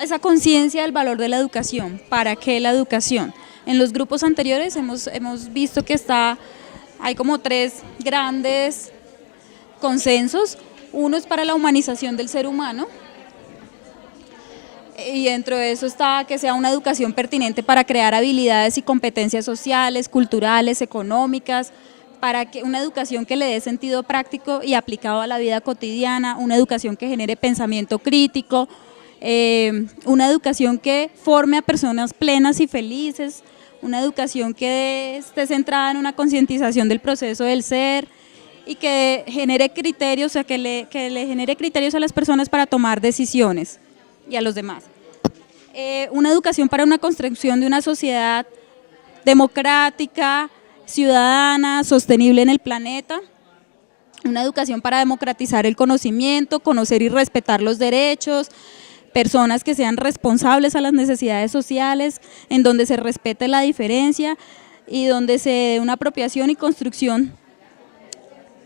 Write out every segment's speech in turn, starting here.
Esa conciencia del valor de la educación. ¿Para qué la educación? En los grupos anteriores hemos visto que hay como tres grandes consensos. Uno es para la humanización del ser humano, y dentro de eso está que sea una educación pertinente para crear habilidades y competencias sociales, culturales, económicas, para que una educación que le dé sentido práctico y aplicado a la vida cotidiana, una educación que genere pensamiento crítico, una educación que forme a personas plenas y felices, una educación que esté centrada en una concientización del proceso del ser y que genere criterios, o sea, que le genere criterios a las personas para tomar decisiones y a los demás. Una educación para una construcción de una sociedad democrática, ciudadana, sostenible en el planeta. Una educación para democratizar el conocimiento, conocer y respetar los derechos, personas que sean responsables a las necesidades sociales, en donde se respete la diferencia y donde se dé una apropiación y construcción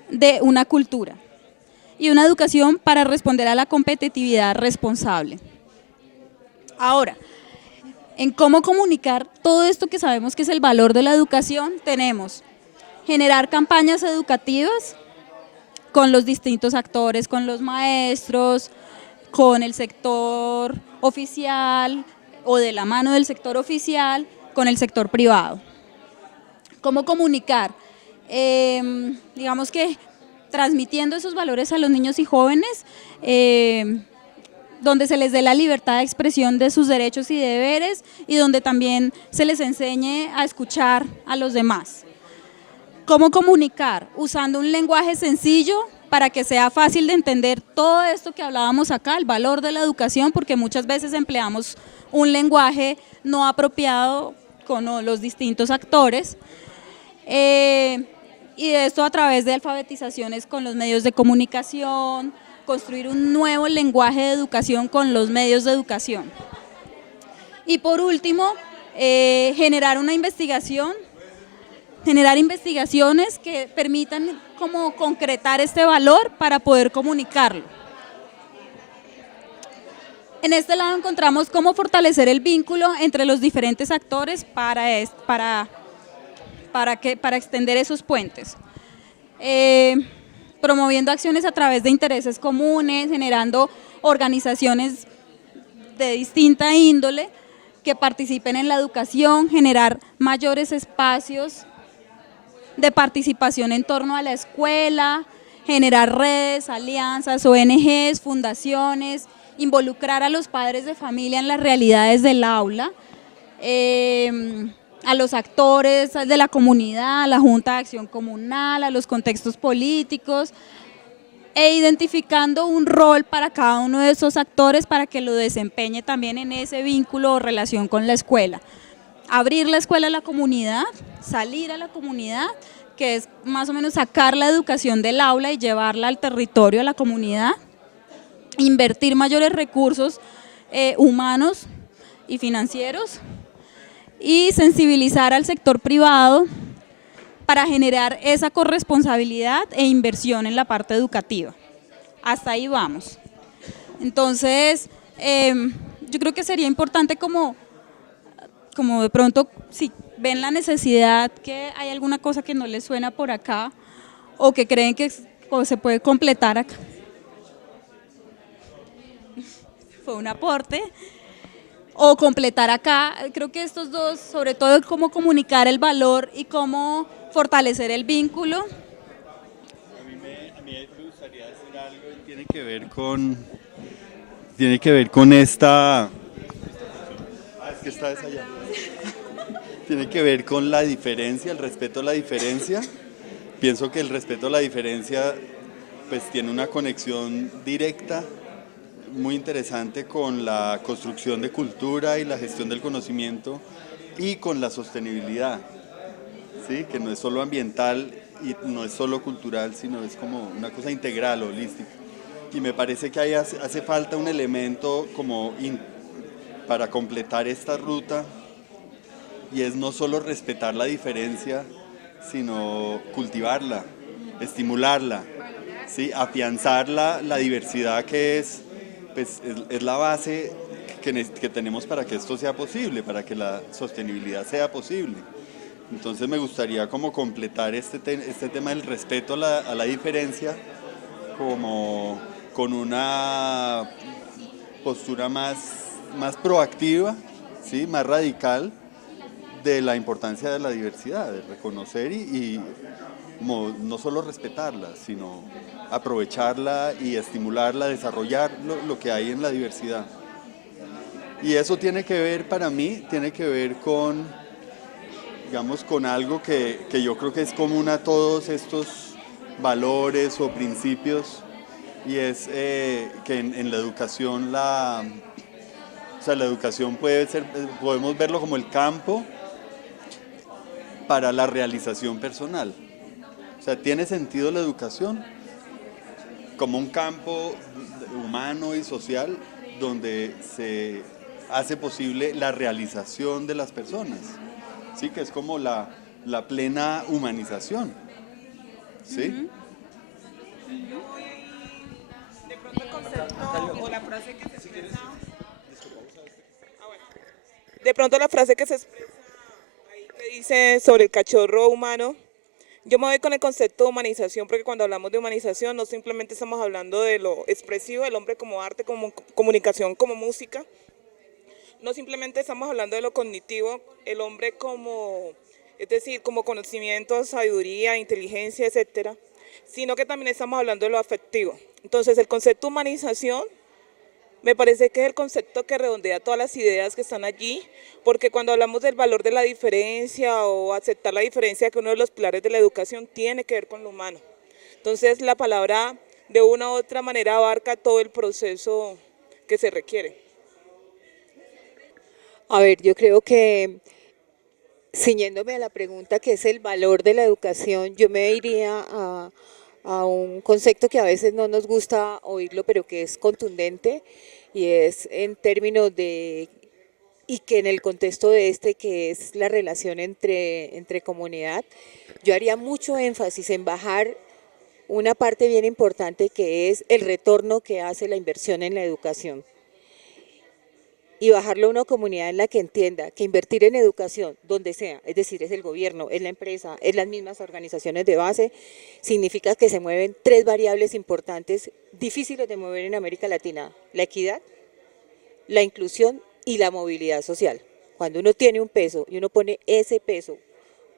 de una cultura. Y una educación para responder a la competitividad responsable. Ahora, en cómo comunicar todo esto que sabemos que es el valor de la educación, tenemos generar campañas educativas con los distintos actores, con los maestros, con el sector oficial o de la mano del sector oficial, con el sector privado. ¿Cómo comunicar? Digamos que transmitiendo esos valores a los niños y jóvenes, donde se les dé la libertad de expresión de sus derechos y deberes y donde también se les enseñe a escuchar a los demás. ¿Cómo comunicar? Usando un lenguaje sencillo para que sea fácil de entender todo esto que hablábamos acá, el valor de la educación, porque muchas veces empleamos un lenguaje no apropiado con los distintos actores, y de esto a través de alfabetizaciones con los medios de comunicación, construir un nuevo lenguaje de educación con los medios de educación. Y por último, generar investigaciones que permitan como concretar este valor para poder comunicarlo. En este lado encontramos cómo fortalecer el vínculo entre los diferentes actores para extender esos puentes. Promoviendo acciones a través de intereses comunes, generando organizaciones de distinta índole que participen en la educación, generar mayores espacios de participación en torno a la escuela, generar redes, alianzas, ONGs, fundaciones, involucrar a los padres de familia en las realidades del aula, a los actores de la comunidad, a la Junta de Acción Comunal, a los contextos políticos, e identificando un rol para cada uno de esos actores para que lo desempeñe también en ese vínculo o relación con la escuela. Abrir la escuela a la comunidad, salir a la comunidad, que es más o menos sacar la educación del aula y llevarla al territorio, a la comunidad, invertir mayores recursos humanos y financieros y sensibilizar al sector privado para generar esa corresponsabilidad e inversión en la parte educativa. Hasta ahí vamos. Entonces, yo creo que sería importante como de pronto, si ven la necesidad, que hay alguna cosa que no les suena por acá o que creen que se puede completar acá. Fue un aporte. O completar acá, creo que estos dos, sobre todo cómo comunicar el valor y cómo fortalecer el vínculo. A mí me gustaría decir algo y tiene que ver con esta... es que está esa allá. Tiene que ver con la diferencia, el respeto a la diferencia. Pienso que el respeto a la diferencia pues tiene una conexión directa muy interesante con la construcción de cultura y la gestión del conocimiento y con la sostenibilidad, ¿sí? Que no es solo ambiental y no es solo cultural, sino es como una cosa integral, holística. Y me parece que ahí hace falta un elemento como para completar esta ruta, y es no solo respetar la diferencia, sino cultivarla, estimularla, ¿sí? Afianzar la diversidad que pues, es la base que tenemos para que esto sea posible, para que la sostenibilidad sea posible. Entonces me gustaría como completar este tema del respeto a la diferencia como con una postura más proactiva, ¿sí? Más radical de la importancia de la diversidad, de reconocer y no solo respetarla, sino aprovecharla y estimularla, desarrollar lo que hay en la diversidad. Y eso tiene que ver, para mí, tiene que ver con, digamos, con algo que yo creo que es común a todos estos valores o principios, y es que en la educación o sea, la educación podemos verlo como el campo para la realización personal. O sea, tiene sentido la educación como un campo humano y social donde se hace posible la realización de las personas, ¿sí? Que es como la plena humanización, ¿sí? De pronto el concepto o la frase que se expresa. De pronto la frase que se expresa ahí que dice sobre el cachorro humano. Yo me voy con el concepto de humanización, porque cuando hablamos de humanización no simplemente estamos hablando de lo expresivo del hombre como arte, como comunicación, como música. No simplemente estamos hablando de lo cognitivo, el hombre como, es decir, como conocimiento, sabiduría, inteligencia, etcétera, sino que también estamos hablando de lo afectivo. Entonces, el concepto de humanización me parece que es el concepto que redondea todas las ideas que están allí, porque cuando hablamos del valor de la diferencia o aceptar la diferencia, que uno de los pilares de la educación tiene que ver con lo humano. Entonces, la palabra de una u otra manera abarca todo el proceso que se requiere. A ver, yo creo que ciñéndome a la pregunta que es el valor de la educación, yo me iría a un concepto que a veces no nos gusta oírlo, pero que es contundente y es en términos de, y que en el contexto de que es la relación entre comunidad, yo haría mucho énfasis en bajar una parte bien importante que es el retorno que hace la inversión en la educación. Y bajarlo a una comunidad en la que entienda que invertir en educación, donde sea, es decir, es el gobierno, es la empresa, es las mismas organizaciones de base, significa que se mueven tres variables importantes, difíciles de mover en América Latina: la equidad, la inclusión y la movilidad social. Cuando uno tiene un peso y uno pone ese peso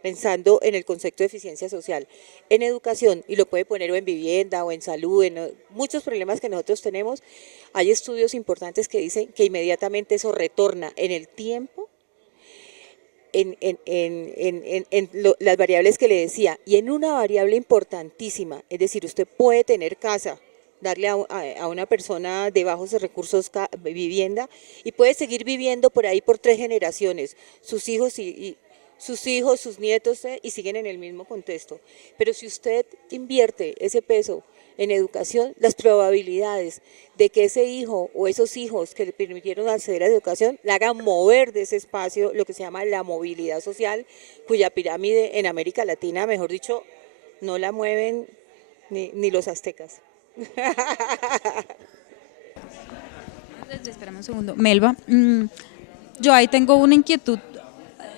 pensando en el concepto de eficiencia social, en educación, y lo puede poner o en vivienda o en salud, en muchos problemas que nosotros tenemos, hay estudios importantes que dicen que inmediatamente eso retorna en el tiempo, las variables que le decía, y en una variable importantísima, es decir, usted puede tener casa, darle a una persona de bajos recursos vivienda, y puede seguir viviendo por ahí por 3 generaciones, sus hijos sus nietos, y siguen en el mismo contexto. Pero si usted invierte ese peso en educación, las probabilidades de que ese hijo o esos hijos que le permitieron acceder a la educación la hagan mover de ese espacio, lo que se llama la movilidad social, cuya pirámide en América Latina, mejor dicho, no la mueven ni los aztecas. Espérame un segundo. Melba, yo ahí tengo una inquietud.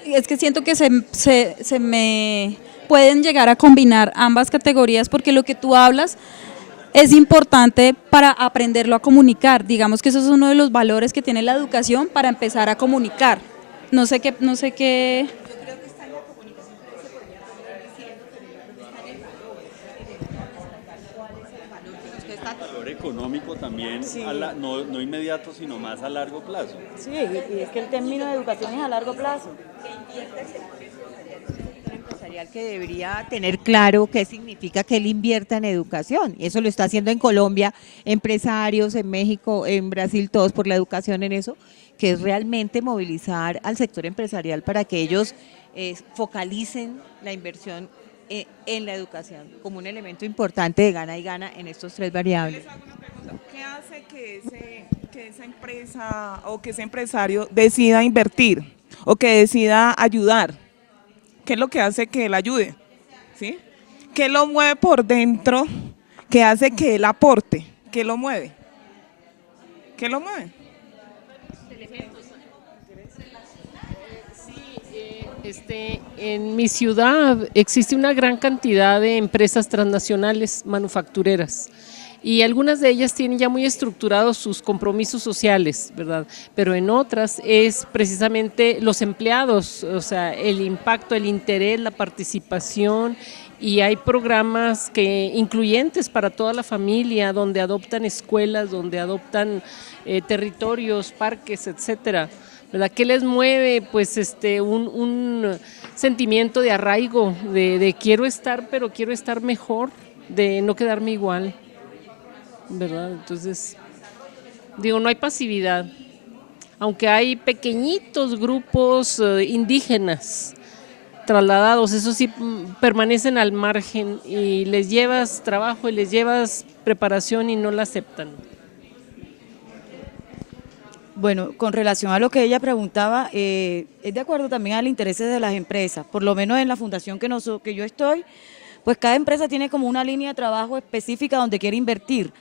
Es que siento que se me pueden llegar a combinar ambas categorías, porque lo que tú hablas es importante para aprenderlo a comunicar. Digamos que eso es uno de los valores que tiene la educación para empezar a comunicar. No sé qué. Valor económico también, Sí. no inmediato, sino más a largo plazo. Sí, y es que el término de educación es a largo plazo. Empresarial que debería tener claro qué significa que él invierta en educación. Y eso lo está haciendo en Colombia, empresarios, en México, en Brasil, todos por la educación en eso, que es realmente movilizar al sector empresarial para que ellos focalicen la inversión en la educación, como un elemento importante de gana y gana en estos tres variables. Les hago una pregunta. ¿Qué hace que esa empresa o que ese empresario decida invertir o que decida ayudar? ¿Qué es lo que hace que él ayude? ¿Sí? ¿Qué lo mueve por dentro? ¿Qué hace que él aporte? ¿Qué lo mueve? ¿Qué lo mueve? En mi ciudad existe una gran cantidad de empresas transnacionales manufactureras y algunas de ellas tienen ya muy estructurados sus compromisos sociales, ¿verdad? Pero en otras es precisamente los empleados, o sea, el impacto, el interés, la participación, y hay programas incluyentes para toda la familia, donde adoptan escuelas, donde adoptan territorios, parques, etcétera. ¿Verdad? ¿Qué les mueve? Pues un sentimiento de arraigo, de quiero estar, pero quiero estar mejor, de no quedarme igual, ¿verdad? Entonces, digo, no hay pasividad, aunque hay pequeñitos grupos indígenas trasladados, eso sí, permanecen al margen y les llevas trabajo y les llevas preparación y no la aceptan. Bueno, con relación a lo que ella preguntaba, es de acuerdo también al interés de las empresas, por lo menos en la fundación que yo estoy, pues cada empresa tiene como una línea de trabajo específica donde quiere invertir.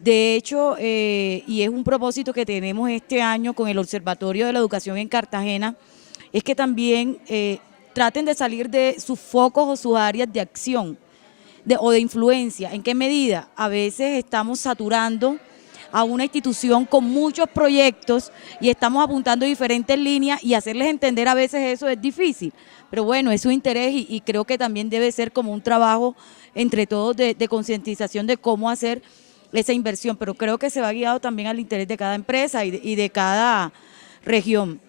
De hecho, y es un propósito que tenemos este año con el Observatorio de la Educación en Cartagena, es que también traten de salir de sus focos o sus áreas de acción o de influencia. ¿En qué medida? A veces estamos saturando a una institución con muchos proyectos y estamos apuntando diferentes líneas y hacerles entender a veces eso es difícil. Pero bueno, es su interés y creo que también debe ser como un trabajo entre todos de concientización de cómo hacer esa inversión. Pero creo que se va guiado también al interés de cada empresa y de cada región.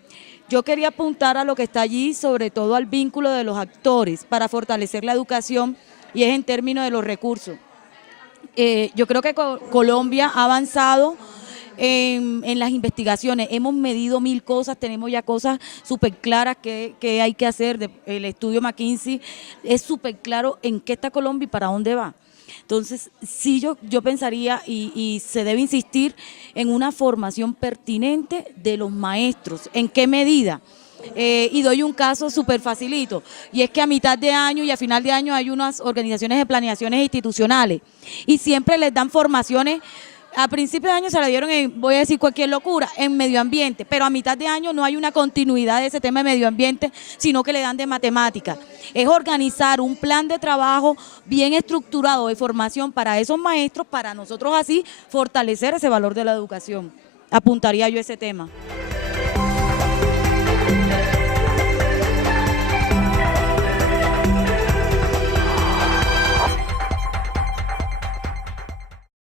Yo quería apuntar a lo que está allí, sobre todo al vínculo de los actores para fortalecer la educación y es en términos de los recursos. Yo creo que Colombia ha avanzado en las investigaciones, hemos medido 1000 cosas, tenemos ya cosas súper claras que hay que hacer. El estudio McKinsey es súper claro en qué está Colombia y para dónde va. Entonces, sí, yo pensaría y se debe insistir en una formación pertinente de los maestros. ¿En qué medida? Y doy un caso súper facilito, y es que a mitad de año y a final de año hay unas organizaciones de planeaciones institucionales y siempre les dan formaciones. A principio de año se la dieron voy a decir cualquier locura, en medio ambiente, pero a mitad de año no hay una continuidad de ese tema de medio ambiente, sino que le dan de matemáticas. Es organizar un plan de trabajo bien estructurado de formación para esos maestros, para nosotros así fortalecer ese valor de la educación. Apuntaría yo ese tema.